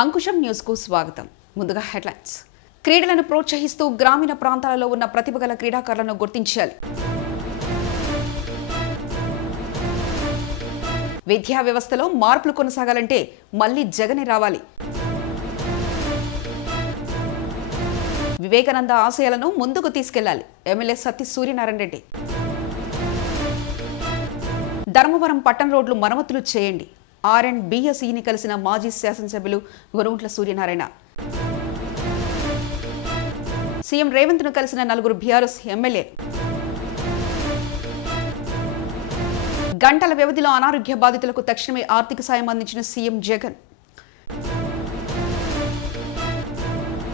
Ankusam news కు స్వాగతం. ముందుగా హెడ్లైన్స్. క్రీడలను ప్రోత్సహిస్తూ గ్రామీణ ప్రాంతాలలో ఉన్న ప్రతిభగల క్రీడాకారులను గుర్తించాలి. విద్యా వ్యవస్థలో మార్పులు కొనసాగాలంటే మళ్లీ జగనే రావాలి. వివేకానంద ఆశయాలను ముందుకు తీసుకెళ్లాలి. ఎమ్మెల్యే సత్తి సూర్యనారాయణ రెడ్డి. ధర్మవరం పట్టణ రోడ్లు మరమ్మతులు చేయండి. ఆర్ఎండ్బిఎస్ఈని కలిసిన మాజీ శాసనసభ్యులు గొరుగుంట్ల సూర్యనారాయణ. సీఎం రేవంత్ ను కలిసిన 4 బీఆర్ఎస్ ఎమ్మెల్యే. గంటల వ్యవధిలో అనారోగ్య బాధితులకు తక్షణమే ఆర్థిక సాయం అందించిన సీఎం జగన్.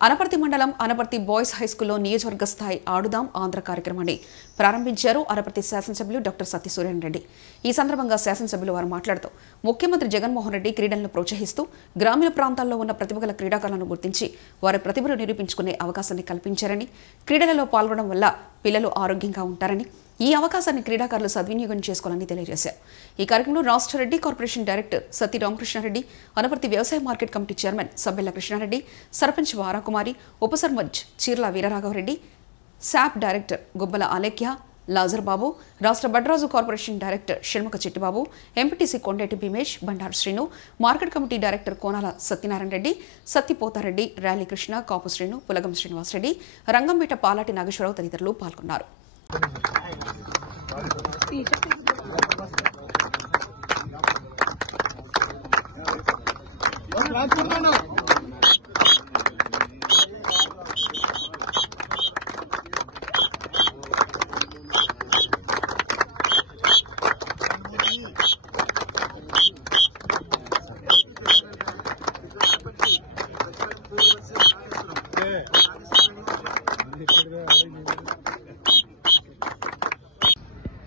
అనపర్తి మండలం అనపర్తి బాయ్స్ హైస్కూల్లో నియోజకవర్గ స్థాయి ఆడుదాం ఆంధ్ర కార్యక్రమాన్ని ప్రారంభించారు అనపర్తి శాసనసభ్యులు డాక్టర్ సత్తి సూర్యనారాయణ రెడ్డి. ఈ సందర్భంగా శాసనసభ్యులు వారు మాట్లాడుతూ ముఖ్యమంత్రి జగన్మోహన్ రెడ్డి క్రీడలను ప్రోత్సహిస్తూ గ్రామీణ ప్రాంతాల్లో ఉన్న ప్రతిభగల క్రీడాకారులను గుర్తించి వారి ప్రతిభను నిరూపించుకునే అవకాశాన్ని కల్పించారని, క్రీడలలో పాల్గొనడం వల్ల పిల్లలు ఆరోగ్యంగా ఉంటారని, ఈ అవకాశాన్ని క్రీడాకారులు సద్వినియోగం చేసుకోవాలని తెలియజేశారు. ఈ కార్యక్రమంలో రాష్ట్ర రెడ్డి కార్పొరేషన్ డైరెక్టర్ సత్తి రామకృష్ణారెడ్డి, అనపర్తి వ్యవసాయ market committee chairman Sabbella Krishnareddy, sarpanch Varakumari, ఉప సర్పంచ్ చీర్ల వీరరాఘవరెడ్డి, శాప్ డైరెక్టర్ గుబ్బల అలేఖ్య, లాజర్ బాబు, రాష్ట్ర Badraju corporation director Shanmukha Chittibabu, MPTC Kondeti Bhimesh, Bandaru Srinu, market committee director Konala Satyanarayana Reddy, Sattipothareddy, Ryali Krishna, Kapu Srinu, Pulagam Srinivasareddy, Rangampeta Palati Nageswararao తదితరులు పాల్గొన్నారు.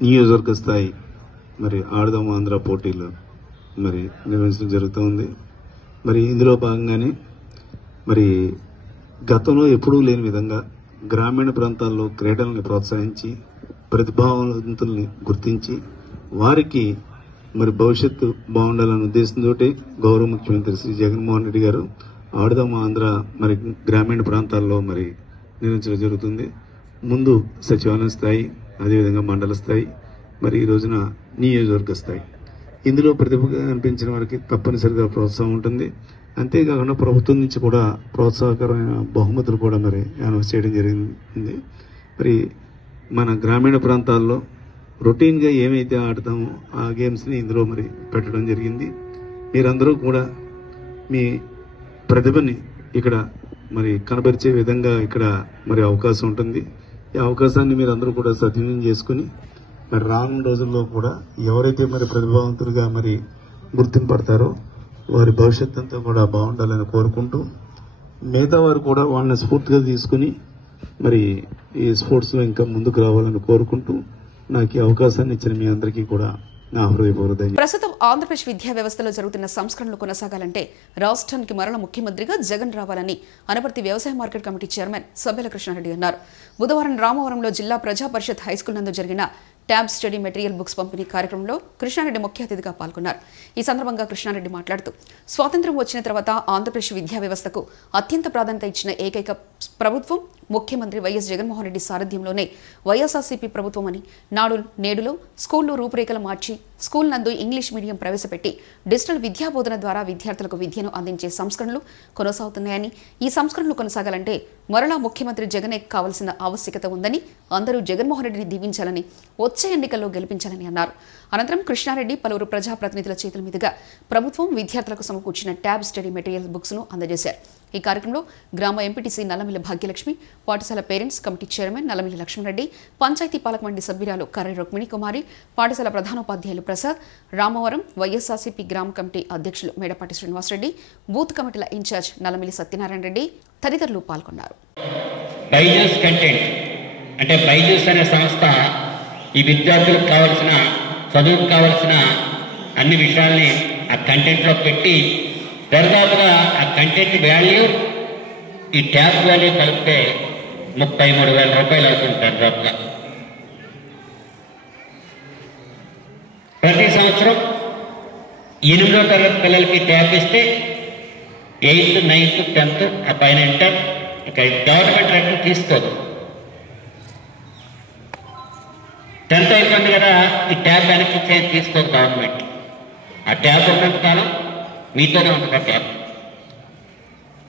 నియోజకవర్గ స్థాయి మరి ఆడదాం ఆంధ్ర పోటీలు మరి నిర్వహించడం జరుగుతుంది. మరి ఇందులో భాగంగానే మరి గతంలో ఎప్పుడూ లేని విధంగా గ్రామీణ ప్రాంతాల్లో క్రీడలను ప్రోత్సహించి ప్రతిభావంతుల్ని గుర్తించి వారికి మరి భవిష్యత్తు బాగుండాలనే ఉద్దేశంతో గౌరవ ముఖ్యమంత్రి శ్రీ జగన్మోహన్ రెడ్డి గారు ఆడదాం ఆంధ్ర మరి గ్రామీణ ప్రాంతాల్లో మరి నిర్వహించడం జరుగుతుంది. ముందు సచివాలయం స్థాయి, అదేవిధంగా మండల స్థాయి, మరి ఈ రోజున నియోజకవర్గ స్థాయి. ఇందులో ప్రతిభ కనిపించిన వారికి తప్పనిసరిగా ప్రోత్సాహం ఉంటుంది. అంతేకాకుండా ప్రభుత్వం నుంచి కూడా ప్రోత్సాహకరమైన బహుమతులు కూడా మరి అనౌన్స్ చేయడం జరిగింది. మరి మన గ్రామీణ ప్రాంతాల్లో రొటీన్గా ఏమైతే ఆడతామో ఆ గేమ్స్ని ఇందులో మరి పెట్టడం జరిగింది. మీరందరూ కూడా మీ ప్రతిభని ఇక్కడ మరి కనబరిచే విధంగా ఇక్కడ మరి అవకాశం ఉంటుంది. ఈ అవకాశాన్ని మీరు అందరూ కూడా సద్వినియోగం చేసుకుని మరి రానున్న రోజుల్లో కూడా ఎవరైతే మరి ప్రతిభావంతులుగా మరి గుర్తింపడతారో వారి భవిష్యత్తు అంతా కూడా బాగుండాలని కోరుకుంటూ మిగతా వారు కూడా వాళ్ళని స్ఫూర్తిగా తీసుకుని మరి ఈ స్పోర్ట్స్లో ఇంకా ముందుకు రావాలని కోరుకుంటూ నాకు ఈ అవకాశాన్ని ఇచ్చిన మీ అందరికీ కూడా నా హృదయపూర్వక. ప్రస్తుతం ఆంధ్రప్రదేశ్ విద్యా వ్యవస్థలో జరుగుతున్న సంస్కరణలు కొనసాగాలంటే రాష్ట్రానికి మరల ముఖ్యమంత్రిగా జగన్ రావాలని అనపర్తి వ్యవసాయ market committee chairman Sabbella Krishna Reddy అన్నారు. బుధవారం రామవరంలో జిల్లా ప్రజా పరిషత్ హైస్కూల్ నందు జరిగిన ట్యాబ్ స్టడీ మెటీరియల్ బుక్స్ పంపిణీ కార్యక్రమంలో కృష్ణారెడ్డి ముఖ్య అతిథిగా పాల్గొన్నారు. ఈ సందర్భంగా కృష్ణారెడ్డి మాట్లాడుతూ స్వాతంత్ర్యం వచ్చిన తర్వాత ఆంధ్రప్రదేశ్ విద్యా వ్యవస్థకు అత్యంత ప్రాధాన్యత ఇచ్చిన ఏకైక ప్రభుత్వం ముఖ్యమంత్రి వైఎస్ జగన్మోహన్ రెడ్డి సారథ్యంలోనే వైఎస్ఆర్సీపీ ప్రభుత్వం అని, నేడులో స్కూళ్లు రూపురేఖలు మార్చి స్కూల్ నందు ఇంగ్లీష్ మీడియం ప్రవేశపెట్టి డిజిటల్ విద్యా బోధన ద్వారా విద్యార్థులకు విద్యను అందించే సంస్కరణలు కొనసాగుతున్నాయని, ఈ సంస్కరణలు కొనసాగాలంటే మరలా ముఖ్యమంత్రి జగనే కావాల్సిన ఆవశ్యకత ఉందని, అందరూ జగన్మోహన్ రెడ్డిని దీవించాలని, వచ్చే ఎన్నికల్లో గెలిపించాలని అన్నారు. అనంతరం కృష్ణారెడ్డి పలువురు ప్రజాప్రతినిధుల చేతుల మీదుగా ప్రభుత్వం విద్యార్థులకు సమకూర్చిన ట్యాబ్ స్టడీ మెటీరియల్ బుక్స్ ను అందజేశారు. ఈ కార్యక్రమంలో గ్రామ ఎంపీటీసీ నల్లమిల్లి భాగ్యలక్ష్మి, పాఠశాల parents committee chairman Nallamilli Lakshmana Reddy, panchayat పాలక మండలి సభ్యురాలు కర్రె రుక్మిణి కుమారి, పాఠశాల ప్రధానోపాధ్యాయులు ప్రసాద్, రామవరం వైఎస్ఆర్సీపీ గ్రామ కమిటీ అధ్యక్షులు మేడపాటి శ్రీనివాసరెడ్డి, బూత్ కమిటీల ఇన్ఛార్జ్ నల్లమిల్లి సత్యనారాయణ రెడ్డి తదితరులు పాల్గొన్నారు. బైజూస్ కంటెంట్ అంటే బైజూస్ అనే సంస్థ ఈ విద్యార్థులకు కావాల్సిన చదువుకు కావాల్సిన అన్ని విషయాల్ని ఆ కంటెంట్లో పెట్టి దాదాపుగా ఆ కంటెంట్ వాల్యూ ఈ ట్యాబ్ వాల్యూ కలిపితే 33,000 రూపాయలు అవుతుంది దాదాపుగా. ప్రతి సంవత్సరం 8వ తరగతి పిల్లలకి ట్యాబ్ ఇస్తే 8th, 9th, 10th ఆ పైన ఇంటర్ ఇక గవర్నమెంట్ రేట్లు తీసుకోదు. 10th అయిపోయింది కదా, ఈ ట్యాబ్ వెనక్కి తీసుకోదు గవర్నమెంట్. ఆ ట్యాబ్ ఉన్నంత కాలం మీతోనే ఉంటుంది ఆ ట్యాబ్.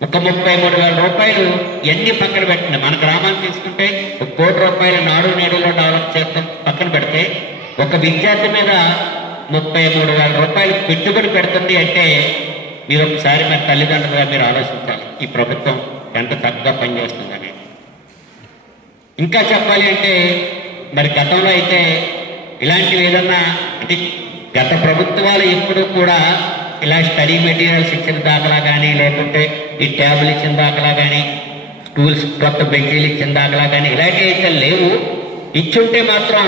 ఒక 33,000 రూపాయలు ఎన్ని పక్కన పెట్టండి. మన గ్రామాన్ని తీసుకుంటే 1 కోటి రూపాయలు నాడు నేడులో డెవలప్ చేస్తాం పక్కన పెడితే, ఒక విద్యార్థి మీద 33,000 రూపాయలు పెట్టుబడి పెడుతుంది అంటే మీరు ఒకసారి మరి తల్లిదండ్రులుగా మీరు ఆలోచించాలి ఈ ప్రభుత్వం ఎంత చక్కగా పనిచేస్తుందని. ఇంకా చెప్పాలి అంటే మరి గతంలో అయితే ఇలాంటివి ఏదన్నా అంటే గత ప్రభుత్వాలు ఎప్పుడూ కూడా ఇలా స్టడీ మెటీరియల్స్ ఇచ్చిన దాఖలా కానీ, లేకుంటే ఈ ట్యాబ్లు ఇచ్చిన దాఖలా కానీ, స్కూల్స్ కొత్త బెంచీలు ఇచ్చిన దాఖలా కానీ ఇలాంటివి అయితే లేవు. ఇచ్చుంటే మాత్రం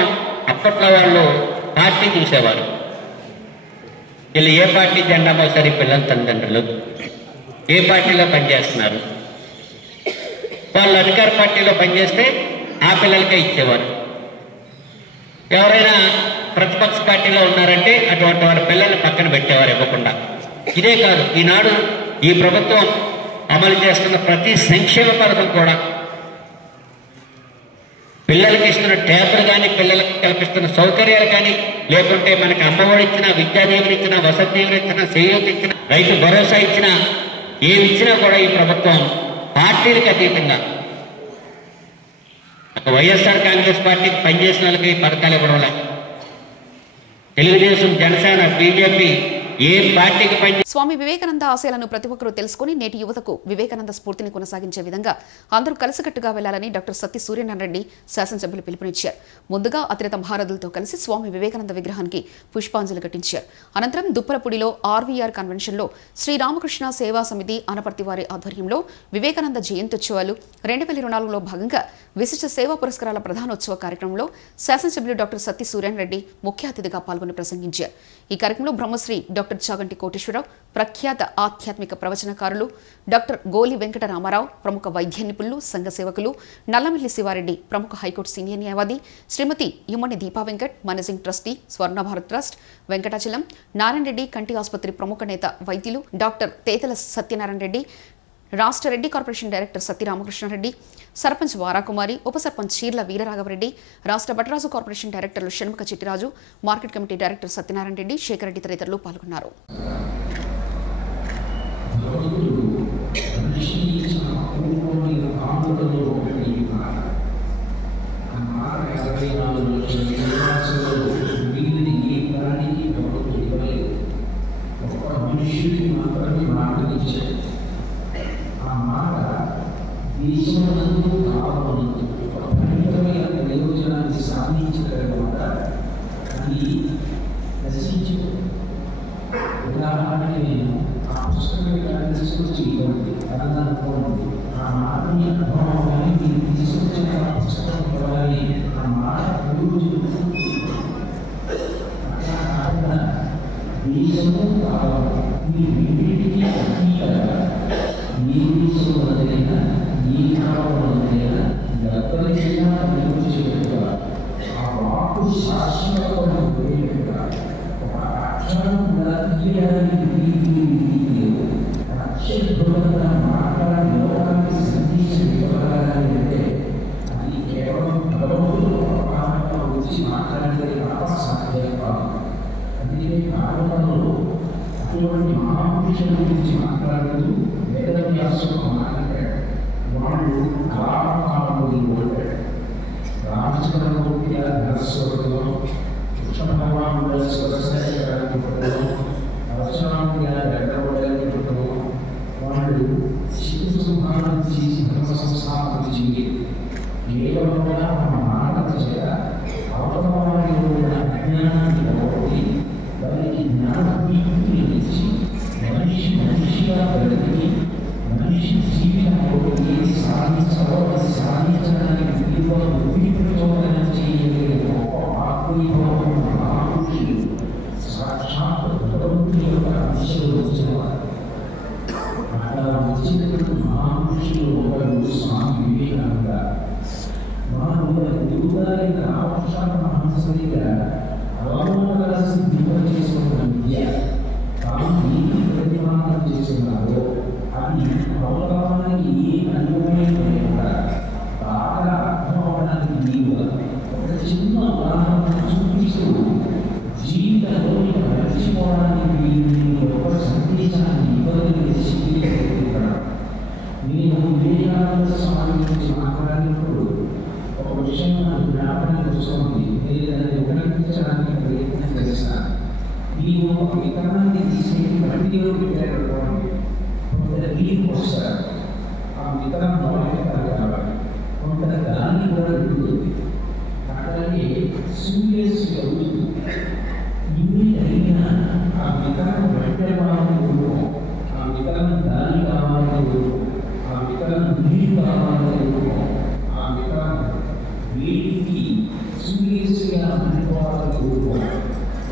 అప్పట్లో వాళ్ళు పార్టీ చూసేవారు. వీళ్ళు ఏ పార్టీ జెండా మోసారి పిల్లల తల్లిదండ్రులు ఏ పార్టీలో పనిచేస్తున్నారు, వాళ్ళు అధికార పార్టీలో పనిచేస్తే ఆ పిల్లలకే ఇచ్చేవారు. ఎవరైనా ప్రతిపక్ష పార్టీలో ఉన్నారంటే అటువంటి వారి పిల్లల్ని పక్కన పెట్టేవారు ఇవ్వకుండా. ఇదే కాదు, ఈనాడు ఈ ప్రభుత్వం అమలు చేస్తున్న ప్రతి సంక్షేమ పథకం కూడా పిల్లలకి ఇస్తున్న ట్యాబ్లు కానీ, పిల్లలకు కల్పిస్తున్న సౌకర్యాలు కానీ, లేకుంటే మనకి అమ్మఒడి ఇచ్చిన, విద్యాదీవెన ఇచ్చిన, వసతి దీవెన ఇచ్చిన, చేయూత ఇచ్చిన, రైతు భరోసా ఇచ్చిన, ఏమి ఇచ్చినా కూడా ఈ ప్రభుత్వం పార్టీలకు అతీతంగా ఒక వైఎస్ఆర్ కాంగ్రెస్ పార్టీకి పనిచేసిన వాళ్ళకి ఈ పథకాలు ఇవ్వడం, తెలుగుదేశం, జనసేన, బీజేపీ ఏ పార్టీకి పని. స్వామి వివేకానంద ఆశయాలను ప్రతి ఒక్కరూ తెలుసుకుని నేటి యువతకు వివేకానంద స్ఫూర్తిని కొనసాగించే విధంగా అందరూ కలిసికట్టుగా వెళ్లాలని డాక్టర్ సత్తి సూర్యనారాయణ రెడ్డి శాసనసభ్యులు పిలుపునిచ్చారు. ముందుగా అతిరథ మహారథులతో కలిసి స్వామి వివేకానంద విగ్రహానికి పుష్పాంజలి ఘటించారు. అనంతరం దుప్పలపూడిలో ఆర్వీఆర్ కన్వెన్షన్లో శ్రీరామకృష్ణ సేవా సమితి అనపర్తి వారి ఆధ్వర్యంలో వివేకానంద జయంత్యుత్సవాలు 2024లో భాగంగా విశిష్ట సేవా పురస్కారాల ప్రధానోత్సవ కార్యక్రమంలో శాసనసభ్యులు డాక్టర్ సత్తి సూర్యనారాయణ రెడ్డి ముఖ్య అతిథిగా పాల్గొని ప్రసంగించారు. ఈ కార్యక్రమంలో బ్రహ్మశ్రీ డాక్టర్ చాగంటి కోటేశ్వరరావు, ప్రఖ్యాత ఆధ్యాత్మిక ప్రవచనకారులు డాక్టర్ గోలి వెంకట రామారావు, ప్రముఖ వైద్య నిపుణులు, సంఘ సేవకులు నల్లమిల్లి శివారెడ్డి, ప్రముఖ హైకోర్టు సీనియర్ న్యాయవాది Shrimati Yummani Deepa Venkat, managing trustee Swarnabharat trust Venkatachalam, Narayana Reddy కంటి ఆసుపత్రి ప్రముఖ నేత వైద్యులు డాక్టర్ తేతల సత్యనారాయణ రెడ్డి, రాష్ట్ర రెడ్డి కార్పొరేషన్ డైరెక్టర్ సత్తి రామకృష్ణారెడ్డి, సర్పంచ్ వారాకుమారి, ఉప సర్పంచ్ చీర్ల వీరరాఘవరెడ్డి, రాష్ట్ర బటరాజు కార్పొరేషన్ డైరెక్టర్లు Shanmukha Chittiraju, market committee director Satyanarayana Reddy, Shekhar Reddy తదితరులు పాల్గొన్నారు. దేశమునందు కావాలందు ఒక పరిమితమైన ప్రయోజనాన్ని సాధించగలమాట అది నశించు. ఉదాహరణకి నేను ఆ పుస్తకాన్ని తీసుకొచ్చి ఇవ్వండి అనుకోండి, ఆ మాటని అనుభవం కానీ మీరు తీసుకొచ్చిన ఆ పుస్తకం చదవాలి, ఆ మాట అట్లా దేశము కావాలి. ఈ రెండింటికి అతీతంగా ఏ దేశం వదలైనా ఏ కాలం వదలైనా ఎక్కడికైనా నిర్వహించేట్టుగా ఆ వాకు శాశ్వతమైన పోయేట్టుగా ఒక అక్షరం కూడా తీయడానికి లేదు. అత్యద్భుతంగా మాట్లాడి లోకానికి సందేశం ఇవ్వగలగాలి అంటే అది కేవలం భగవంతుడు అవగాహన వచ్చి మాట్లాడితే తప్ప సాధ్యం కాదు. అందుకే భారతంలో అటువంటి మహాపురుషుల గురించి మాట్లాడుతూ వేదవ్యాసుడు మాట్లాడాడు. వాళ్ళు కళాకారులు ఓడాడు. రామచంద్రమూర్తి గారి ధనస్వరంలో, కృష్ణ భగవానుడు స్వరశేఖరానికి పుట్టడం, పరశురాముడి గారి ఎడబడడానికి పుట్టడం, వాళ్ళు శివ సంహారం చేసి ధర్మ సంస్థాపన చేసి కేవలం కూడా తమ మాటల చేత అవతలవారిలో ఉన్న అజ్ఞానాన్ని పోగొట్టి వారికి జ్ఞానదీప్తిని ఇచ్చి మనిషిగా బ్రతికి మనిషి జీవితంలో ఏది సాధించాలో అది సాధించడానికి విలువ ప్రచోదనం చేయగలిగే గొప్ప ఆత్మీభావం మహాపురుషులు సాక్షాత్ భగవంతుని యొక్క దిశలో వచ్చినవారు. అట్లా వచ్చినటువంటి మహాపురుషులు ఒకరు స్వామి వివేకానంద. వారు యువతలైన రామకృష్ణ మహర్షి దగ్గర అవలోకనసి దివ్యం చేసుకున్న విద్య తాను ఏది ప్రతిపాదన చేస్తున్నారో వాటిని అవగాహనకి అనుభవమే బాగా అర్థం అవడానికి వీలుగా ఒక చిన్న ఉదాహరణ చూపిస్తూ జీవితంలో మర్చిపోవడానికి వీలు ఒక సందేశాన్ని ఇవ్వగలిగే నేను వివేకానంద స్వామి గురించి మాట్లాడినప్పుడు ఒక విషయం నాకు జ్ఞాపకానికి వస్తుంది. నేను దాన్ని ఉపయోగించడానికి ప్రయత్నం చేస్తాను. మీరు ఒక విత్తనాన్ని తీసుకెళ్ళి మట్టిలో పెట్టారనుకోండి, కొంత నీరు వస్తారు, ఆ విత్తనం బాగుంటారు కాబట్టి కొంత గాలి కూడా పెరుగుతుంది. అట్లాగే సూర్యస్ జరుగుతుంది. ఇన్ని అయినా ఆ విత్తనం మట్టి కావాలని కోరుకోం, ఆ విత్తనం గాలి కావాలని కోరుకోం, ఆ విత్తనం నీరు కావాలని కోరుకోం, ఆ విత్తనం వీటికి సూర్యస్గా అనుకోవాలని కోరుకోం.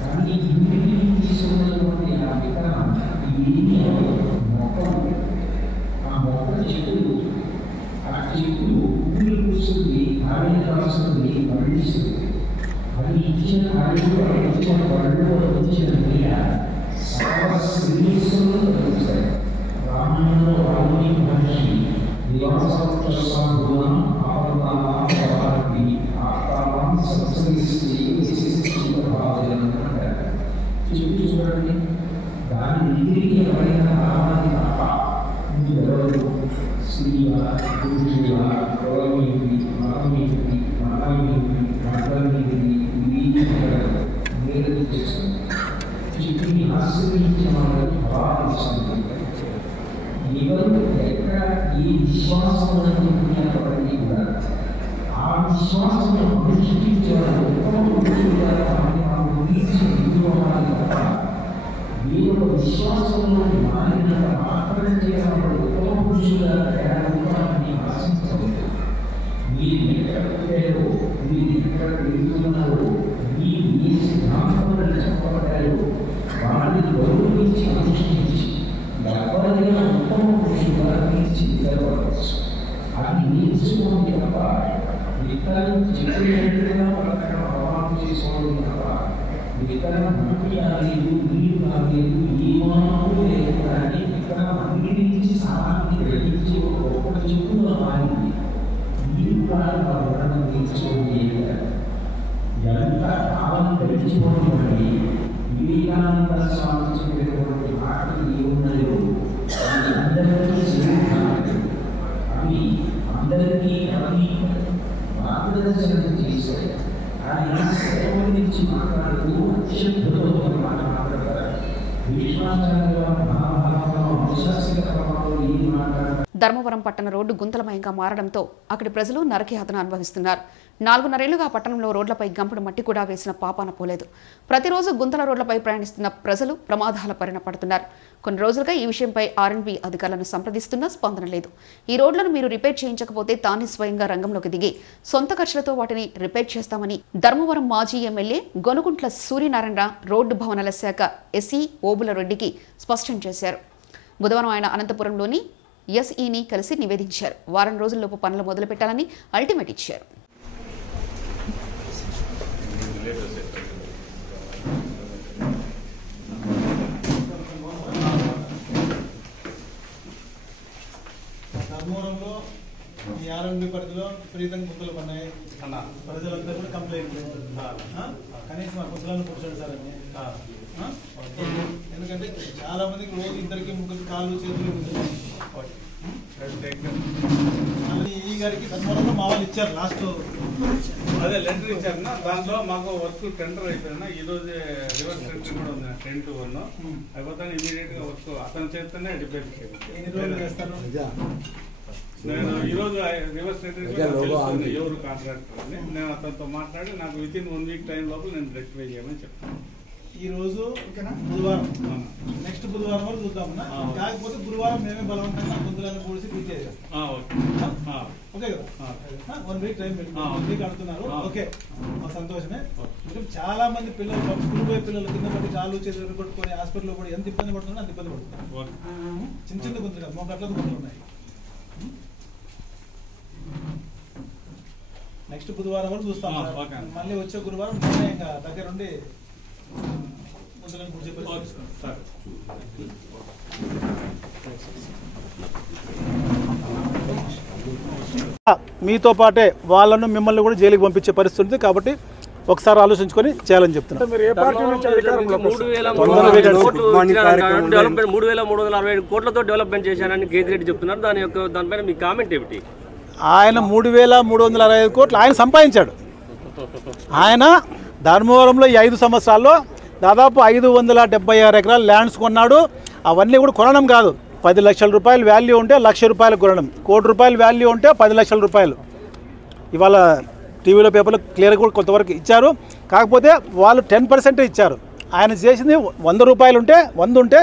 కానీ ఇంటిని తీసుకున్నటువంటి ఆ విత్తనం ఏమి మొక్క ఆ మొక్క చెట్లు ఆ చెట్లు ఊళ్ళు కూర్చుంది, ఆవిడ కాస్తుంది, పండిస్తుంది. అది ఇచ్చిన ఆయుడు, ఇచ్చిన పళ్ళు, ఇచ్చిన నీడ సకల శ్రేయస్సులో కలుగుతాయి. రామాయణంలో వాల్మీకి మహర్షి చెప్పి చూడండి, దాని ఇంటికి ఎవరైనా రావాలి తప్ప నువ్వు ఎవరు స్త్రీవా, పురుషువా, కులమేంటి, మతమేంటి, మతమేంటి, మండలమేంటి, మీరు చేస్తుంది చెప్పి ఆశ్రయించిన వాళ్ళకి భావిస్తుంది. ఎవరు ఎక్కడ ఏ విశ్వాసం ఉన్నప్పటికీ కూడా ఆ విశ్వాసంలో అనుష్ఠించేవారు ఉత్తమ పురుషులుగా తప్ప వీరు విశ్వాసంలో మారినంత మాత్రం చేయడం ఉత్తమ పురుషులుగా తయారవుతామని ఆశించవచ్చు. మీరు ఎక్కడ పుట్టారో, మీరు ఎక్కడ పెరుగుతున్నారో, మీరు ఏ సిద్ధాంతాలను చెప్పబడ్డారో వాటిని గౌరవించి అనుష్ఠించి ఎవరైనా ఉత్తమ పురుషులుగా తీర్చిదిద్దవచ్చు. అది నేర్చుకోండి తప్ప ఇతరులు చెప్పినట్టుగా వాళ్ళకన్నా ప్రభావం చేసుకోవడం తప్ప ఇతర మట్టి కాలేదు, నీరు కాలేదు, ఏ మార్పు లేదు. కానీ ఇక్కడ అన్నిటి నుంచి సామాన్ని గ్రహించి ఒక గొప్ప చెప్పుగా మారింది. మీరు కూడా ఉండడం నేర్చుకోండి. ఎంత కాలం గడిచిపోవడం వివేకానంద స్వామి చెప్పినటువంటి మాటలు ఏమున్నాయో అవి అందరికీ సిద్ధాంతాలు. అవి అందరికీ అవి మార్గదర్శనం చేశాయి. ఆయన సేవ గురించి మాట్లాడుతూ అత్యద్భుతమైన మాట మాట్లాడతారు. విశ్వాసంగా మహాభారతంలో అవశాస్త్ర క్రమంలో ఏం మాట్లాడతారు. ధర్మవరం పట్టణ రోడ్డు గుంతలమయంగా మారడంతో అక్కడి ప్రజలు నరకయాతన అనుభవిస్తున్నారు. 4 నెలలుగా పట్టణంలో రోడ్లపై గంపుడు మట్టి కూడా వేసిన పాపాన పోలేదు. ప్రతిరోజు గుంతల రోడ్లపై ప్రయాణిస్తున్న ప్రజలు ప్రమాదాల బారిన పడుతున్నారు. కొన్ని రోజులుగా ఈ విషయంపై ఆర్ఎండ్బి అధికారులను సంప్రదిస్తున్నా స్పందన లేదు. ఈ రోడ్లను మీరు రిపేర్ చేయించకపోతే తానే స్వయంగా రంగంలోకి దిగి సొంత ఖర్చులతో వాటిని రిపేర్ చేస్తామని ధర్మవరం మాజీ ఎమ్మెల్యే గొనుగుంట్ల సూర్యనారాయణ రోడ్డు భవనాల శాఖ ఎస్ఈ ఓబుల రెడ్డికి స్పష్టం చేశారు. బుధవారం ఆయన అనంతపురంలోని ఎస్ఈని కలిసి నివేదించారు. వారం రోజుల్లోపు పనులు మొదలుపెట్టాలని అల్టిమేట్ ఇచ్చారు. ధర్మవరంలో ఈ ఆర్ఎండ్బి పరిధిలో విపరీతంగా గుంతలు పడినాయి అన్న ప్రజలంతా కూడా కంప్లైంట్ కనీసం ఆ గుంతలను కూర్చోండి సార్ అని. ఎందుకంటే చాలా మందికి రోజు ఇద్దరికి ముగ్గురు కాళ్ళు చేతులు ఉంటుంది. మళ్ళీ ఈ గారికి ధర్మవరంలో మా వాళ్ళు ఇచ్చారు లాస్ట్ అదే లెటర్ ఇచ్చారన్నా. దాంట్లో మాకు వర్క్ టెండర్ అయిపోయిందా, ఈ రోజు రివర్స్ టెండర్ కూడా ఉంది 10 to 1 అయిపోతే ఇమీడియట్ గా వర్క్ అతను చేస్తేనే రిపేర్ చేయాలి. ఎన్ని రోజులు చేస్తాను నేను ఈ రోజు రివర్స్ టెండర్ తెలుస్తుంది ఎవరు కాంట్రాక్టర్ అని. నేను అతనితో మాట్లాడి నాకు వితిన్ 1 week టైం లోపల నేను రెక్టిఫై చేయమని చెప్తాను. ఈ రోజు బుధవారం, నెక్స్ట్ బుధవారం వరకు చూద్దామన్నా. కాకపోతే గురువారం మేమే బలవంతంగా గుంతలను కూడిసి పూర్తి చేస్తాం. ఓకే కదా, 1 week టైం పెట్టి 1 week అడుగుతున్నారు. ఓకే, సంతోషమే. చాలా మంది పిల్లలు స్కూల్ పోయే పిల్లలు కింద పట్టి కాళ్ళు చేతులు కొట్టుకొని హాస్పిటల్లో కూడా ఎంత ఇబ్బంది పడుతున్నా అంత ఇబ్బంది పడుతున్నారు. చిన్న చిన్న గుంతలు కాదు, మోకట్ల గుంతలు ఉన్నాయి. నెక్స్ట్ బుధవారం వరకు చూస్తాం. మళ్ళీ వచ్చే గురువారం నేనే ఇంకా దగ్గరుండి గుంతలను పూర్తి చేస్తాను. మీతో పాటే వాళ్ళను మిమ్మల్ని కూడా జైలుకి పంపించే పరిస్థితి ఉంది. కాబట్టి ఒకసారి ఆలోచించుకొని చేయాలని చెప్తున్నారు. 3,360 కోట్లతో డెవలప్మెంట్ చేశానని కేతిరెడ్డి చెప్తున్నారు. దానిపైన మీ కామెంట్ ఏమిటి? ఆయన 3,365 కోట్లు ఆయన సంపాదించాడు. ఆయన ధర్మవరంలో ఈ 5 సంవత్సరాల్లో దాదాపు 576 ఎకరాలు ల్యాండ్స్ కొన్నాడు. అవన్నీ కూడా కొనడం కాదు, 10 లక్షల రూపాయలు వాల్యూ ఉంటే 1,00,000 రూపాయలు కొనడం, 1 కోటి రూపాయలు వాల్యూ ఉంటే 10 లక్షల రూపాయలు. ఇవాళ టీవీలో పేపర్లో క్లియర్గా కూడా కొంతవరకు ఇచ్చారు. కాకపోతే వాళ్ళు 10% ఇచ్చారు. ఆయన చేసింది 100 రూపాయలు ఉంటే 100 ఉంటే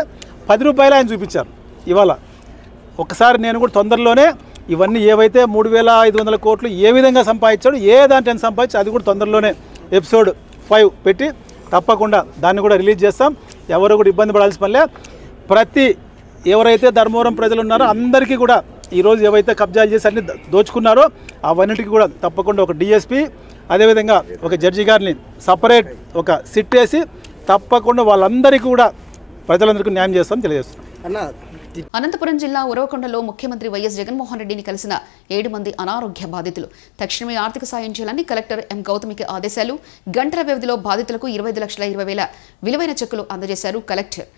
10 రూపాయలు ఆయన చూపించారు. ఇవాళ ఒకసారి నేను కూడా తొందరలోనే ఇవన్నీ ఏవైతే 3,500 కోట్లు ఏ విధంగా సంపాదించాడు, ఏ దాంట్లో సంపాదించి అది కూడా తొందరలోనే ఎపిసోడ్ 5 పెట్టి తప్పకుండా దాన్ని కూడా రిలీజ్ చేస్తాం. ఎవరు కూడా ఇబ్బంది పడాల్సిన పనిలే. ప్రతి ఎవరైతే ధర్మవరం ప్రజలు ఉన్నారో అందరికీ కూడా ఈరోజు ఏవైతే కబ్జాలు చేసి అన్ని దోచుకున్నారో అవన్నిటికీ కూడా తప్పకుండా ఒక డిఎస్పీ అదేవిధంగా ఒక జడ్జి గారిని సపరేట్ ఒక సిట్ వేసి తప్పకుండా వాళ్ళందరికీ కూడా ప్రజలందరికీ న్యాయం చేస్తామని తెలియజేస్తున్నాం. అనంతపురం జిల్లా ఉరవకొండలో ముఖ్యమంత్రి వైఎస్ జగన్మోహన్ రెడ్డిని కలిసిన 7 మంది అనారోగ్య బాధితులు. తక్షణమే ఆర్థిక సాయం చేయాలని కలెక్టర్ ఎం గౌతమికి ఆదేశాలు. గంటల వ్యవధిలో బాధితులకు 25,20,000 విలువైన చెక్కులు అందజేశారు కలెక్టర్.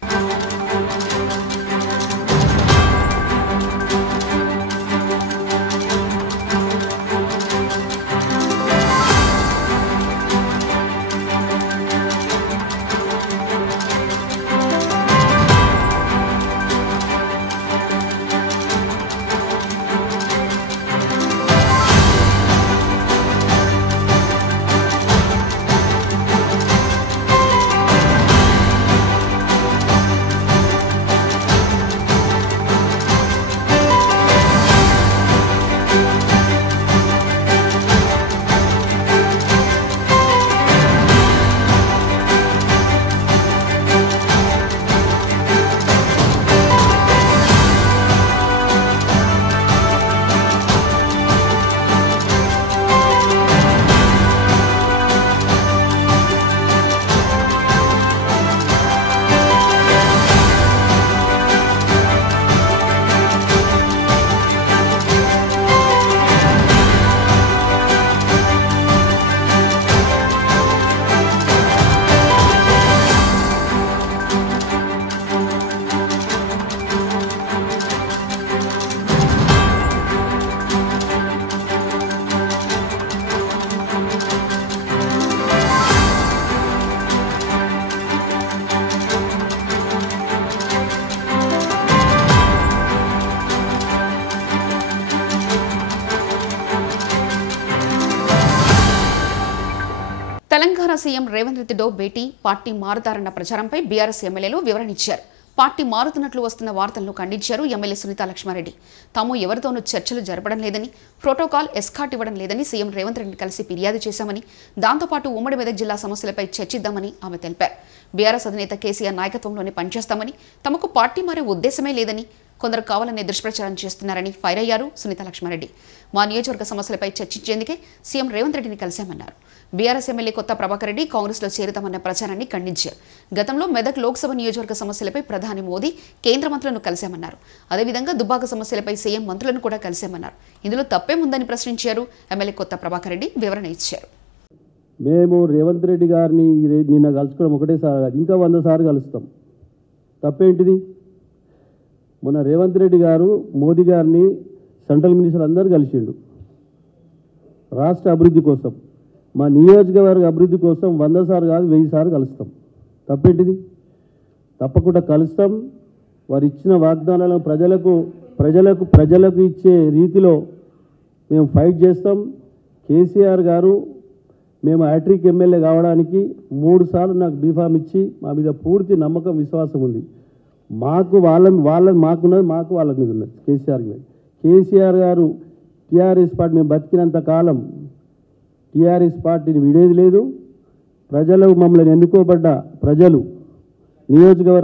తెలంగాణ సీఎం రేవంత్ రెడ్డితో భేటీ, పార్టీ మారుతారన్న ప్రచారంపై బీఆర్ఎస్ ఎమ్మెల్యేలు వివరణ ఇచ్చారు. పార్టీ మారుతున్నట్లు వస్తున్న వార్తలను ఖండించారు ఎమ్మెల్యే సునీతా లక్ష్మారెడ్డి. తాము ఎవరితోనూ చర్చలు జరపడం లేదని, ప్రోటోకాల్ ఎస్కాట్ ఇవ్వడం లేదని సీఎం రేవంత్ రెడ్డిని కలిసి ఫిర్యాదు చేశామని, దాంతోపాటు ఉమ్మడి మెదక్ జిల్లా సమస్యలపై చర్చిద్దామని ఆమె తెలిపారు. బీఆర్ఎస్ అధినేత కేసీఆర్ నాయకత్వంలోనే పనిచేస్తామని, తమకు పార్టీ మారే ఉద్దేశమే లేదని, కొందరు కావాలనే దుష్ప్రచారం చేస్తున్నారని ఫైర్ అయ్యారు సునీతా లక్ష్మారెడ్డి. మా నియోజకవర్గ సమస్యలపై చర్చించేందుకే సీఎం రేవంత్ రెడ్డిని కలిశామన్నారు. బీఆర్ఎస్ ఎమ్మెల్యే కొత్త ప్రభాకర్ రెడ్డి కాంగ్రెస్లో చేరుతామన్న ప్రచారాన్ని ఖండించారు. గతంలో మెదక్ లోక్సభ నియోజకవర్గ సమస్యలపై ప్రధాని మోదీ కేంద్ర మంత్రులను కలిశామన్నారు. అదేవిధంగా దుబ్బాక సమస్యలపై సీఎం మంత్రులను కూడా కలిశామన్నారు. ఇందులో తప్పేముందని ప్రశ్నించారు. ఎమ్మెల్యే కొత్త ప్రభాకర్ రెడ్డి వివరణ ఇచ్చారు. మేము రేవంత్ రెడ్డి గారిని నిన్న కలుసుకోవడం ఒకటేసారి, ఇంకా 100 సార్లు కలుస్తాం. తప్పేంటిది? మొన్న రేవంత్ రెడ్డి గారు మోదీ గారిని సెంట్రల్ మినిస్టర్ అందరూ కలిసిండు. రాష్ట్ర అభివృద్ధి కోసం, మా నియోజకవర్గ అభివృద్ధి కోసం 100 సార్లు కాదు 1000 సార్లు కలుస్తాం. తప్పేంటిది? తప్పకుండా కలుస్తాం. వారు ఇచ్చిన వాగ్దానాలను ప్రజలకు ఇచ్చే రీతిలో మేము ఫైట్ చేస్తాం. కేసీఆర్ గారు మేము హ్యాట్రిక్ ఎమ్మెల్యే కావడానికి 3 సార్లు నాకు బీఫామ్ ఇచ్చి మా మీద పూర్తి నమ్మకం, విశ్వాసం ఉంది. మాకున్నది వాళ్ళకి మీద ఉన్నది, కేసీఆర్ గారు టీఆర్ఎస్ పార్టీ మేము బతికినంత కాలం టీఆర్ఎస్ పార్టీని విడేది లేదు. ప్రజలు మమ్మల్ని ఎన్నుకోబడ్డ ప్రజలు నియోజకవర్గ